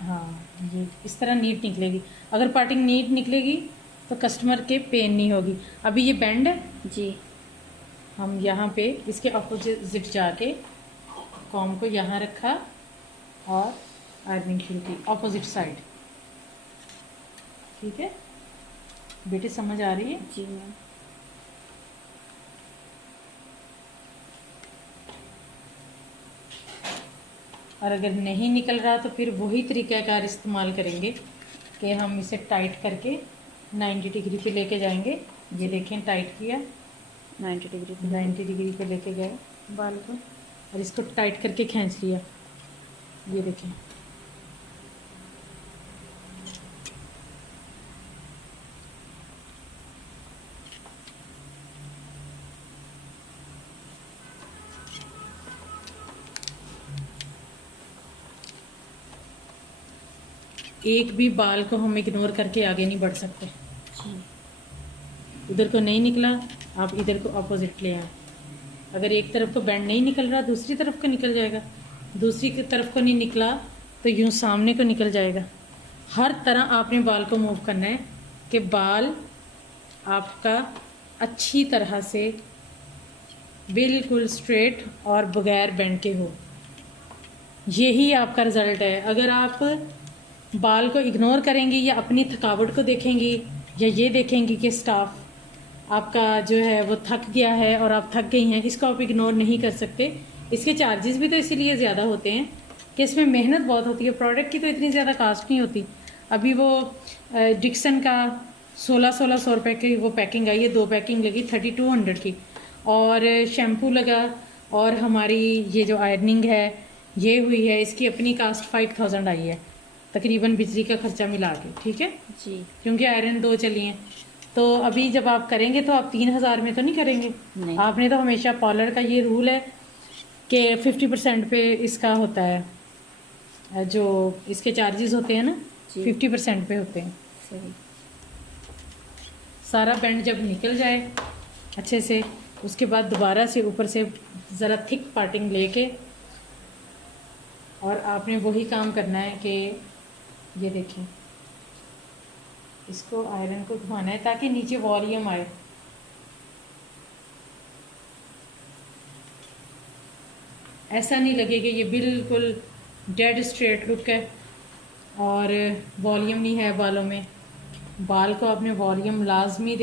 हाँ, ये इस तरह नीट निकलेगी। अगर पार्टिंग नीट निकलेगी तो कस्टमर के पेन नहीं होगी। अभी ये बैंड है जी। हम यहाँ पे इसके अपोजिट जाके कॉम को यहाँ रखा और आयरनिंग शुरू की अपोजिट साइड। ठीक है बेटे, समझ आ रही है? जी मैम। और अगर नहीं निकल रहा तो फिर वही तरीक़ाकार इस्तेमाल करेंगे कि हम इसे टाइट करके 90 डिग्री पे लेके जाएंगे। ये देखें टाइट किया, 90 डिग्री पे 90 डिग्री पे लेके गए बाल को और इसको टाइट करके खींच लिया। ये देखें एक भी बाल को हम इग्नोर करके आगे नहीं बढ़ सकते। जी। उधर को नहीं निकला, आप इधर को अपोजिट ले आए। अगर एक तरफ को बैंड नहीं निकल रहा दूसरी तरफ को निकल जाएगा, दूसरी तरफ को नहीं निकला तो यूं सामने को निकल जाएगा। हर तरह आपने बाल को मूव करना है कि बाल आपका अच्छी तरह से बिल्कुल स्ट्रेट और बगैर बैंड के हो। यही आपका रिज़ल्ट है। अगर आप बाल को इग्नोर करेंगी या अपनी थकावट को देखेंगी या ये देखेंगी कि स्टाफ आपका जो है वो थक गया है और आप थक गई हैं, इसको आप इग्नोर नहीं कर सकते। इसके चार्जेस भी तो इसीलिए ज़्यादा होते हैं कि इसमें मेहनत बहुत होती है। प्रोडक्ट की तो इतनी ज़्यादा कास्ट नहीं होती। अभी वो डिक्सन का 1600 रुपये की वो पैकिंग आई है, 2 पैकिंग लगी 3200 की, और शैम्पू लगा, और हमारी ये जो आयरनिंग है ये हुई है, इसकी अपनी कास्ट 5000 आई है तकरीबन, बिजली का खर्चा मिला के। ठीक है जी। क्योंकि आयरन 2 चली हैं। तो अभी जब आप करेंगे तो आप 3000 में तो नहीं करेंगे। नहीं। आपने तो हमेशा पार्लर का ये रूल है कि 50% पे इसका होता है, जो इसके चार्जेस होते हैं ना 50% पे होते हैं। सही। सारा बैंड जब निकल जाए अच्छे से, उसके बाद दोबारा से ऊपर से ज़रा थिक पार्टिंग लेके, और आपने वही काम करना है कि ये देखें इसको आयरन को घुमाना है ताकि नीचे वॉल्यूम आए। ऐसा नहीं लगे कि ये बिल्कुल डेड स्ट्रेट लुक है और वॉल्यूम नहीं है बालों में। बाल को आपने वॉल्यूम लाजमी दे